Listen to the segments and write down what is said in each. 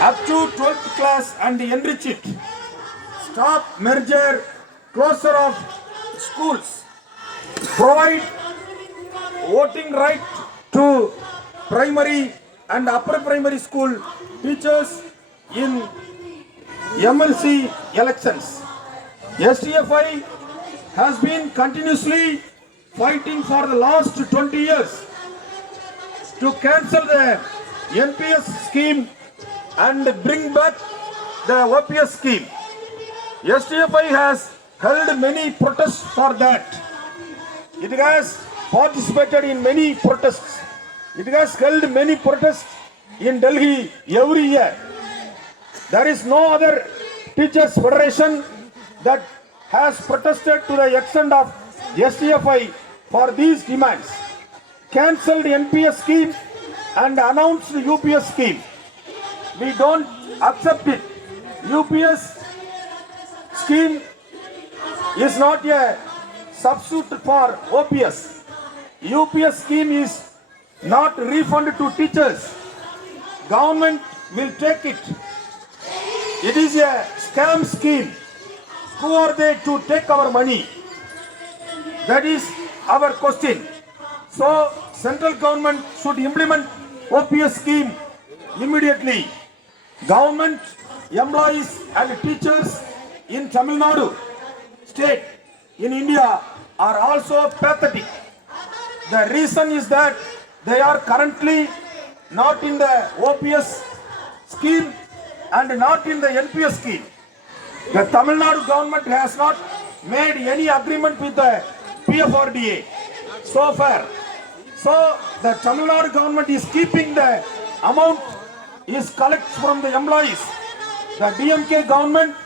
up to 12th class and enrich it. Stop merger, closure of schools. Provide voting right to primary and upper primary school teachers in MLC elections. STFI has been continuously fighting for the last 20 years to cancel the NPS scheme and bring back the OPS scheme. STFI has held many protests for that. It has participated in many protests. It has held many protests in Delhi every year. There is no other teachers federation that has protested to the extent of STFI for these demands. Cancelled NPS scheme and announced UPS scheme. We don't accept it. UPS scheme is not a substitute for OPS. UPS scheme is not refunded to teachers. Government will take it. It is a scam scheme. Who are they to take our money? That is our question. So, central government should implement OPS scheme immediately. Government employees and teachers in Tamil Nadu state in India are also pathetic. The reason is that they are currently not in the OPS scheme and not in the NPS scheme. The Tamil Nadu government has not made any agreement with the PFRDA so far. So the Tamil Nadu government is keeping the amount is collected from the employees. The DMK government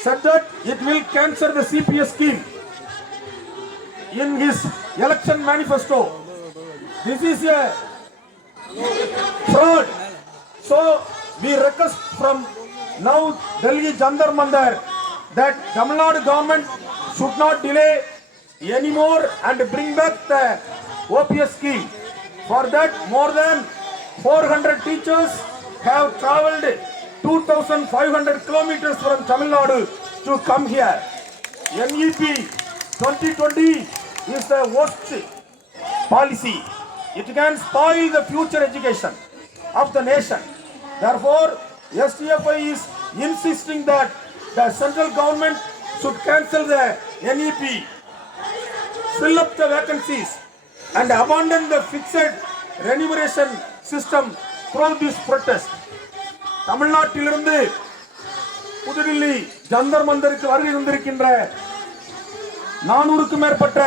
said that it will cancel the CPS scheme in his election manifesto. This is a fraud. So we request from now Delhi Jantar Mandar that Tamil Nadu government should not delay anymore and bring back the OPS scheme. For that, more than 400 teachers have travelled 2,500 kilometers from Tamil Nadu to come here. NEP 2020 is the worst policy. It can spoil the future education of the nation. Therefore, STFI is insisting that the central government should cancel the NEP, fill up the vacancies and abandon the fixed remuneration system through this protest. தமிழ்நாட்டிலிருந்து புதுடில்லி ஜந்தர் மந்தருக்கு வருகை தந்திருக்கின்ற 400க்கும் மேற்பட்ட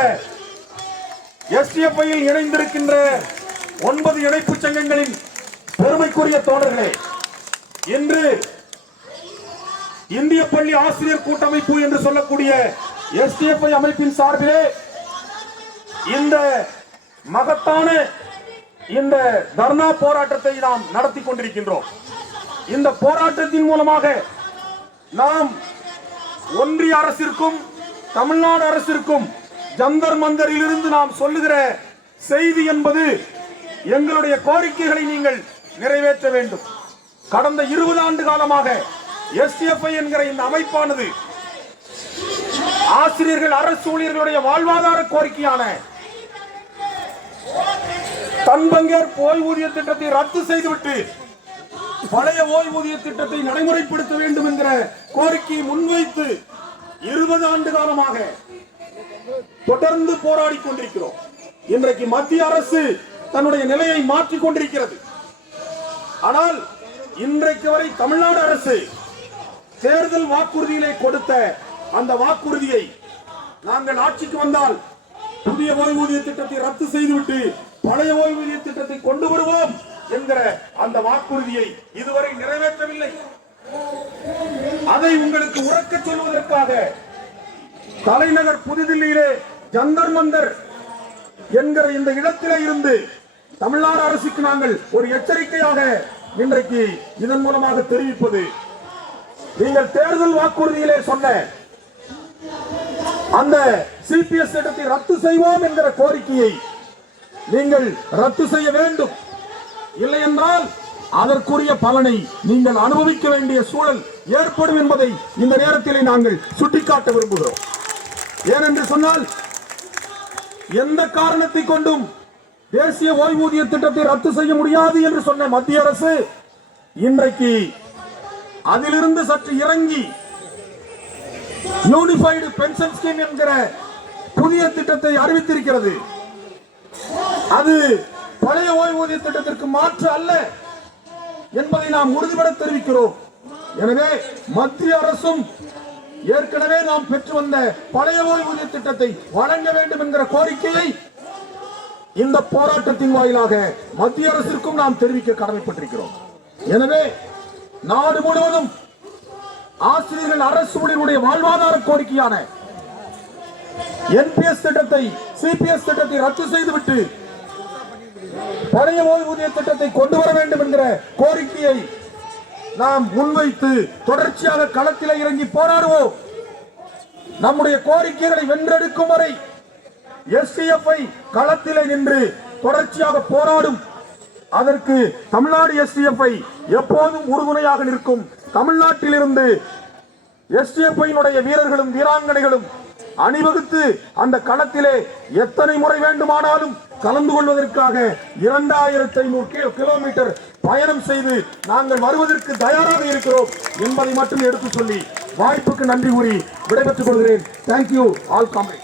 STFI-யில் இணைந்திருக்கின்ற 9 இணைப்பு சங்கங்களின் பெருமைக்குரிய தோழர்களே, இன்று இந்திய பள்ளி ஆசிரியர் கூட்டமைப்பு என்று சொல்லக்கூடிய STFI அமைப்பின் சார்பிலே இந்த மகத்தான இந்த தர்ணா போராட்டத்தை நாம் நடத்தி கொண்டிருக்கின்றோம். இந்த போராட்டத்தின் மூலமாக நாம் ஒன்றிய அரசிற்கும் தமிழ்நாடு அரசிற்கும் ஜந்தர் மந்தரிலிருந்து நாம் சொல்லுகிற செய்தி என்பது எங்களுடைய கோரிக்கைகளை நீங்கள் நிறைவேற்ற வேண்டும். கடந்த 20 ஆண்டு காலமாக STFI என்கிற இந்த அமைப்பானது ஆசிரியர்கள் அரசு ஊழியர்களுடைய வாழ்வாதார கோரிக்கையான தன்பங்கேற்பு ஓய்வூதிய திட்டத்தை ரத்து செய்துவிட்டு பழைய ஓய்வூதிய திட்டத்தை நடைமுறைப்படுத்த வேண்டும் என்கிற கோரிக்கையை முன்வைத்து 20 ஆண்டு காலமாக தொடர்ந்து போராடி கொண்டிருக்கிறோம். இன்றைக்கு மத்திய அரசு தன்னுடைய நிலையை மாற்றிக் கொண்டிருக்கிறது. ஆனால் இன்றைக்கு வரை தமிழ்நாடு அரசு தேர்தல் வாக்குறுதியிலே கொடுத்த அந்த வாக்குறுதியை நாங்கள் ஆட்சிக்கு வந்தால் புதிய ஓய்வூதிய திட்டத்தை ரத்து செய்துவிட்டு பழைய ஓய்வூதிய திட்டத்தை கொண்டு வருவோம் என்கிற அந்த வாக்குறுதியை இதுவரை நிறைவேற்றவில்லை. அதை உங்களுக்கு உறக்க சொல்வதற்காக தலைநகர் புதுதில்லியிலே ஜந்தர் மந்தர் என்கிற இந்த இடத்திலே இருந்து தமிழ்நாடு அரசுக்கு நாங்கள் ஒரு எச்சரிக்கையாக இன்றைக்கு இதன் மூலமாக தெரிவிப்பது, நீங்கள் தேர்தல் வாக்குறுதியிலே சொன்ன அந்த சிபிஎஸ் திட்டத்தை ரத்து செய்வோம் என்கிற கோரிக்கையை நீங்கள் ரத்து செய்ய வேண்டும். இல்லை என்றால் அதற்குரிய பலனை நீங்கள் அனுபவிக்க வேண்டிய சூழல் ஏற்படும் என்பதை இந்த நேரத்திலே நாங்கள் சுட்டிக்காட்ட விரும்புகிறோம். ஏனென்று சொன்னால் எந்த காரணத்தை கொண்டும் தேசிய ஓய்வூதிய திட்டத்தை ரத்து செய்ய முடியாது என்று சொன்ன மத்திய அரசு இன்றைக்கு அதிலிருந்து சற்று இறங்கி யூனிஃபைடு பென்ஷன் ஸ்கீம் என்கிற புதிய திட்டத்தை அறிவித்திருக்கிறது. அது பழைய ஓய்வூதிய திட்டத்திற்கு மாற்று அல்ல என்பதை நாம் உறுதிபட தெரிவிக்கிறோம். எனவே மத்திய அரசும் ஏற்கனவே நாம் பெற்று வந்த பழைய ஓய்வூதிய திட்டத்தை வழங்க வேண்டும் என்கிற கோரிக்கையை இந்த போராட்டத்தின் வாயிலாக மத்திய அரசிற்கும் நாம் தெரிவிக்க கடமைப்பட்டிருக்கிறோம். எனவே நாடு முழுவதும் ஆசிரியர்கள் அரசு ஊழியர்களுடைய வாழ்வாதார கோரிக்கையான என்பிஎஸ் திட்டத்தை, சிபிஎஸ் திட்டத்தை ரத்து செய்துவிட்டு பழைய ஓய்வூதிய திட்டத்தை கொண்டு வர வேண்டும் என்கிற கோரிக்கையை நாம் முன்வைத்து தொடர்ச்சியாக களத்தில் இறங்கி போராடுவோம். நம்முடைய கோரிக்கைகளை வென்றெடுக்கும் வரை எஸ்டிஎஃப்ஐ களத்திலே நின்று தொடர்ச்சியாக போராடும். அதற்கு தமிழ்நாடு எஸ்டிஎஃப்ஐ எப்போதும் உறுதுணையாக நிற்கும். தமிழ்நாட்டிலிருந்து எஸ்டிஎஃப்ஐ வீரர்களும் வீராங்கனைகளும் அணிவகுத்து அந்த களத்திலே எத்தனை முறை வேண்டுமானாலும் கலந்து கொள்வதற்காக 2500 கிலோமீட்டர் பயணம் செய்து நாங்கள் வருவதற்கு தயாராக இருக்கிறோம் என்பதை மட்டும் எடுத்து சொல்லி வாய்ப்புக்கு நன்றி கூறி விடைபெற்றுக் கொள்கிறேன். Thank you all comrades.